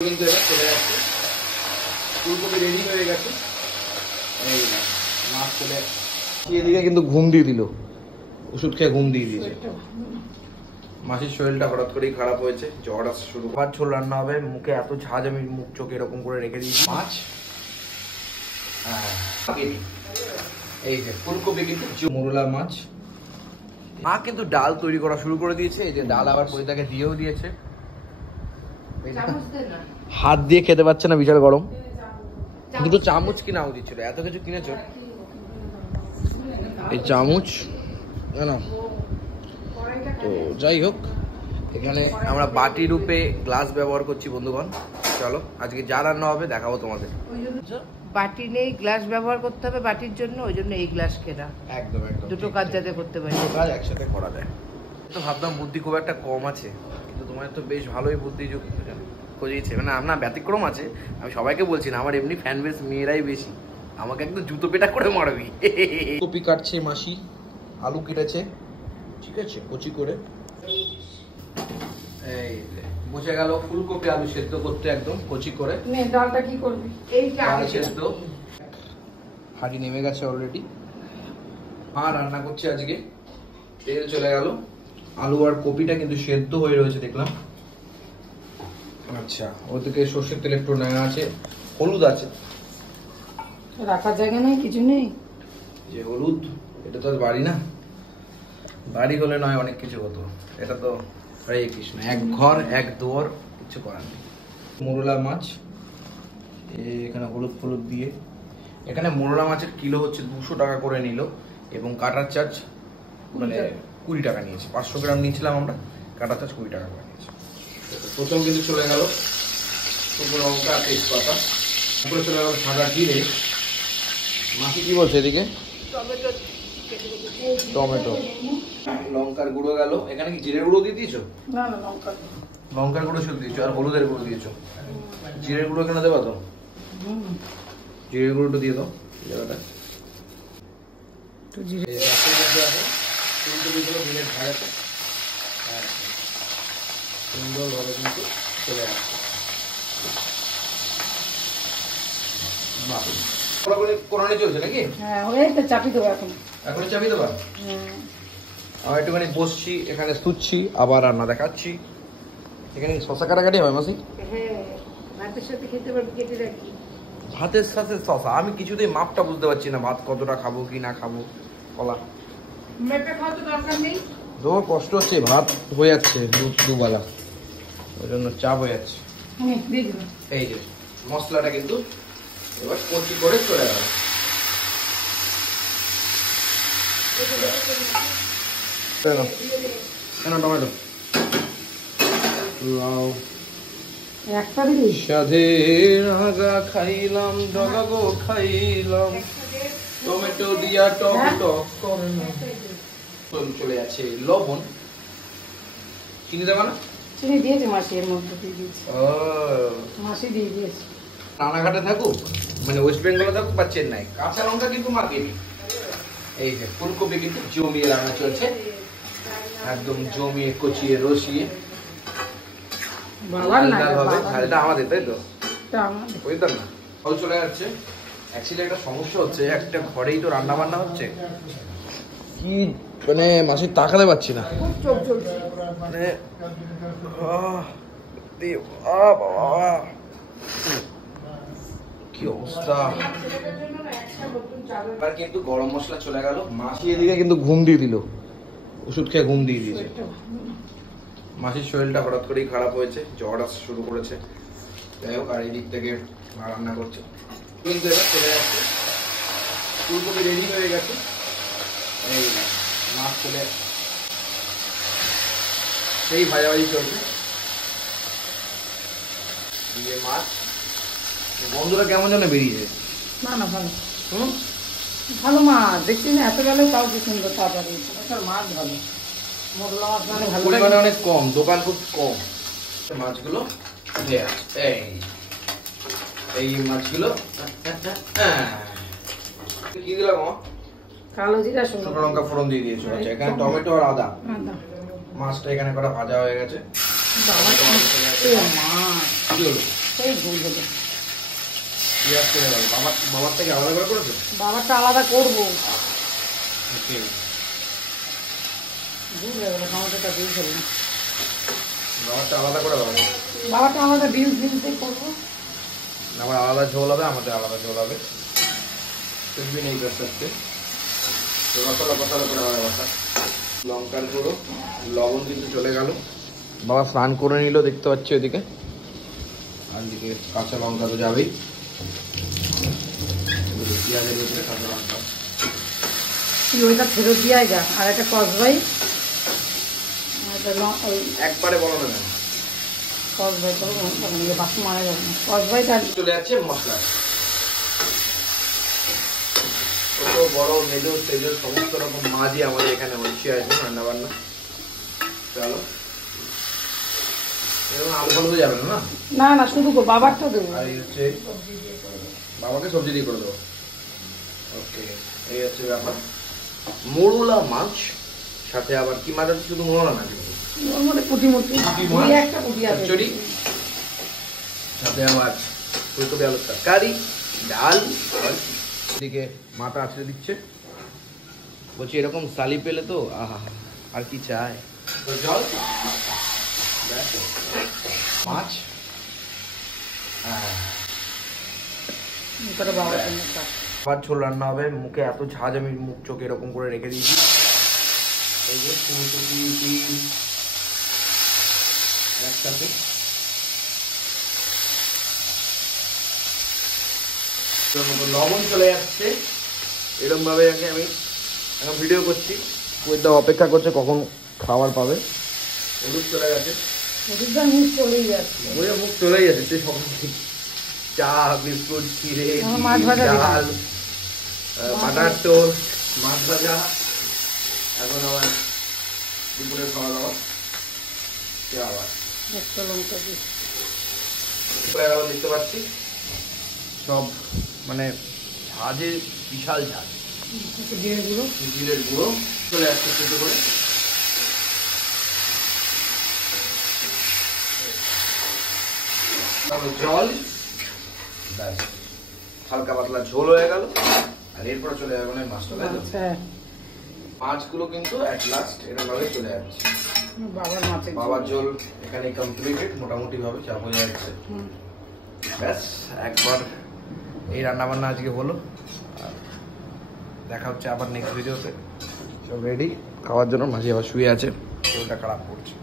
কিন্তু এবার চলে যাচ্ছে, ফুলকপি রেডি হয়ে গেছে। এই মাছ চলে এদিকে কিন্তু ঘুম দিয়ে দিল, ওষুধ খেয়ে ঘুম দিয়ে দিয়েছে। মাসির শরীরটা হঠাৎ করেই খারাপ হয়েছে, জ্বর আসা শুরু। আবার ঝোল রান্না হবে, মুখে এত ঝাঁজ আমি মুখ চোখে এরকম করে রেখে দিয়েছি। মাছ এই যে ফুলকপি কিন্তু মোরলা মাছ। মা কিন্তু ডাল তৈরি করা শুরু করে দিয়েছে। এই যে ডাল আবার পরিতাকে দিয়েও দিয়েছে। হাত দিয়ে খেতে পারছে না, বিশাল গরম। কিন্তু চামচ কিনা উচিত ছিল, এত কিছু কিনেছো। এই চামচ না, তো যাই হোক, এখানে আমরা বাটি রূপে গ্লাস ব্যবহার করছি বন্ধুগণ। চলো আজকে যা রান্না হবে দেখাবো তোমাদের। বাটি নেই, গ্লাস ব্যবহার করতে হবে বাটির জন্য, ওই জন্য এই গ্লাস কেনা। একদম একদম, দুটো কাজ যাতে করতে পারি, দুটো কাজ একসাথে করা যায়। তো ভাবলাম বুদ্ধি খুব একটা কম আছে, কিন্তু তোমার তো বেশ ভালোই বুদ্ধি খোঁজিয়েছে। মানে আপনার ব্যতিক্রম আছে, আমি সবাইকে বলছি না, আমার এমনি ফ্যান বেস মেয়েরাই বেশি, আমাকে একদম জুতো পেটা করে মারবি। কপি কাটছে মাসি, আলু কেটেছে, ঠিক আছে কচি করে। এই বুঝে গেল, ফুলকপি আলু সেদ্ধ করতে একদম কচি করে। ডালটা কি করবি? এই ডাল সেদ্ধ হাঁড়ি নেমে গেছে অলরেডি। মা রান্না করছে আজকে, তেল চলে গেল। আলু আর কপিটা কিন্তু সেদ্ধ হয়ে রয়েছে দেখলাম। আচ্ছা, ওদিকে সর্ষের তেল একটু নেওয়া আছে, হলুদ আছে, রাখার জায়গা নেই, কিছু নেই। যে হলুদ, এটা তো আর বাড়ি না, বাড়ি হলে নয় অনেক কিছু হতো, এটা তো হরে কৃষ্ণ, এক ঘর এক দুয়ার, কিছু করার নেই। মোরলা মাছ এখানে হলুদ ফলুদ দিয়ে। এখানে মোরলা মাছের কিলো হচ্ছে 200 টাকা করে নিল, এবং কাটার চার্জ মানে 20 টাকা নিয়েছে। 500 গ্রাম নিয়েছিলাম আমরা, কাটার চার্জ 20 টাকা করে নিয়েছে। প্রথম কিন্তু চলে গেল শুকনো লঙ্কা তেজপাতা, তারপরে চলে গেল সাদা জিরে। মাসি কি বলছে এদিকে? টমেটো, লঙ্কার গুঁড়ো গেল। এখানে কি জিরের গুঁড়ো দিয়ে দিয়েছো? না না, লঙ্কার গুঁড়ো শুধু দিয়েছো, আর হলুদের গুঁড়ো দিয়েছো। জিরের গুঁড়ো কেন দেবা? তো জিরের গুঁড়োটা দিয়ে দাও জায়গাটা। তো জিরে সুন্দরভাবে কিন্তু চলে আসছে। কোরআনি চলছে নাকি? হ্যাঁ, ওই তো চাপি দেবো এখন। এখন চাপি দেবা? আমার একটুখানি বসছি এখানে, শুচ্ছি, আবার রান্না দেখাচ্ছি। এখানে শশা কাটাকাটি হয় মাসি? হ্যাঁ, ভাতের সাথে খেতে পারবি, কেটে রাখি। ভাতের সাথে শশা? আমি কিছুতেই মাপটা বুঝতে পারছি না, ভাত কতটা খাবো কি না খাবো। বলা মেপে খাওয়া তো দরকার নেই। তোমার কষ্ট হচ্ছে, ভাত হয়ে যাচ্ছে দুবেলা, ওই জন্য চাপ হয়ে যাচ্ছে। এই যে মশলাটা কিন্তু এবার কচি করে চলে গেল। টমেটো স্বাদের আগা খাইলাম, ডগাগো খাইলাম, টমেটো দিয়া টক টক করে না। চলে যাচ্ছে লবণ, চিনি দেবা না? চিনি দিয়েছে মাসি, এর মধ্যে দিয়ে দিয়েছে। মাসি দিয়ে দিয়েছে। রানাঘাটে থাকুক, মানে ওয়েস্ট বেঙ্গলে থাকুক বা চেন্নাই, কাঁচা লঙ্কা কিন্তু মার্কেটে। এই যে ফুলকপি কিন্তু জমিয়ে রান্না চলছে, একদম জমিয়ে কচিয়ে রসিয়ে। এটা আমাদের, তাই তো? বুঝতাম না, ফল চলে যাচ্ছে। অ্যাকচুয়ালি একটা সমস্যা হচ্ছে, একটা ঘরেই তো রান্না বান্না হচ্ছে, কি মানে মাসির তাকাতে পারছি না, মানে কি অবস্থা। এবার কিন্তু গরম মশলা চলে গেল। মাসি এদিকে কিন্তু ঘুম দিয়ে দিল, ওষুধ খেয়ে ঘুম দিয়ে দিয়েছে। মাসির শরীরটা হঠাৎ করেই খারাপ হয়েছে, জ্বর আসা শুরু করেছে। যাই হোক, আর এই দিক থেকে রান্না করছে। কিন্তু এবার চলে যাচ্ছে, ফুলকপি রেডি হয়ে গেছে। এই মাছ চলে সেই ভাজাভাজি চলছে, দিয়ে মাছ। বন্ধুরা কেমন যেন বেরিয়েছে। না না, ভালো ভালো মাছ দেখছি না, এত গেলেও তাও কি সুন্দর তাড়াতাড়ি। মাছ ভালো, মোরলা মাছ মানে ভালো, পরিমাণে অনেক কম, দোকান খুব কম। মাছগুলো এই মাছগুলো কি দিলাম? কালো জিরা, শুকনো লঙ্কা ফোড়ন দিয়ে দিয়েছো। আচ্ছা, এখানে টমেটো আর আদা। মাছটা এখানে করা ভাজা হয়ে গেছে। মাছ কি হলো? সেই ঝোল হলো। পেঁয়াজ করে গেল বাবার থেকে আলাদা করে করেছো? বাবারটা আলাদা করবো। ওকে, ভুল হয়ে গেলো, টমেটোটা দিয়ে ফেললাম। বাবারটা আলাদা করে দেবো। বাবারটা আলাদা বিনস দিয়ে করবো। আমার আলাদা ঝোল হবে, আমাদের আলাদা ঝোল হবে। শুনবি নেই করতে মশলা কষালো করে আমার কথা। লঙ্কার গুঁড়ো, লবণ কিন্তু চলে গেল। বাবা স্নান করে নিল দেখতে পাচ্ছি ওইদিকে। আর দিকে কাঁচা লঙ্কা তো যাবেই, পেঁয়াজের ভিতরে কাঁচা লঙ্কা। তুই ওইটা ফেরত দিয়ে যা। আর একটা কসবাই, একবারে বলো না কেন? কসবাই করবো, বাকি মারা যাবে না। কসবাইটা চলে যাচ্ছে মশলা। ছোট বড় মেজর তেজর সমস্ত রকম মাছই আমাদের এখানে হচ্ছে আছে রান্না বান্না। চলো, এরকম আলু ফালু তো যাবে না? না না, শুধু বাবারটা দেবো। আর এই হচ্ছে বাবাকে সবজি দিয়ে করে দেবো। ওকে, এই হচ্ছে ব্যাপার। মোরলা মাছ, সাথে আবার কি মাছ আছে? শুধু মোরলা না, ওর মধ্যে পুঁটি মুটি, একটা পুঁটি আছে। খিচুড়ি, সাথে আবার ফুলকপি আলুর তরকারি, ডাল। এদিকে মাথা আছড়ে দিচ্ছে, বলছি এরকম সালি পেলে তো আহা, আর কি চাই। তো জল, মাছ, আবার ঝোল রান্না হবে। মুখে এত ঝাঁজ, আমি মুখ চোখে এরকম করে রেখে দিয়েছি। এই যে ফুলকপি ডিম একসাথে। লবণ চলে যাচ্ছে এরকম ভাবে। আমি এখন ভিডিও করছি, ওইটা অপেক্ষা করছে কখন খাবার পাবে। হলুদ চলে গেছে, মুখ চলেই যাচ্ছে। মুখ চলেই যাচ্ছে। সে সকাল থেকে চা বিস্কুট চিড়ে মাছ ভাজা, ডাল, বাটার টোস্ট, মাছ ভাজা। এখন আবার দুপুরে খাওয়া দাওয়া। আবার একটা লঙ্কা দিয়ে দেখতে পাচ্ছি সব মানে ঝাঁজের বিশাল ঝাঁজ। জিরে গুঁড়ো, জিরের গুঁড়ো চলে আসছে ছোটো করে। জল, ব্যাস হালকা পাতলা ঝোল হয়ে গেল। আর এরপরে চলে যাবে মানে মাছটা, তাই তো? মাছগুলো কিন্তু অ্যাট লাস্ট এরকম ভাবে চলে যাচ্ছে। বাবার ঝোল এখানে কমপ্লিটেড মোটামুটি ভাবে, যা বোঝা যাচ্ছে। ব্যাস একবার এই রান্না বান্না আজকে হলো। আর দেখা হচ্ছে আবার নেক্সট ভিডিওতে। সব রেডি খাওয়ার জন্য। মাঝে আবার শুয়ে আছে, শরীরটা খারাপ করছে।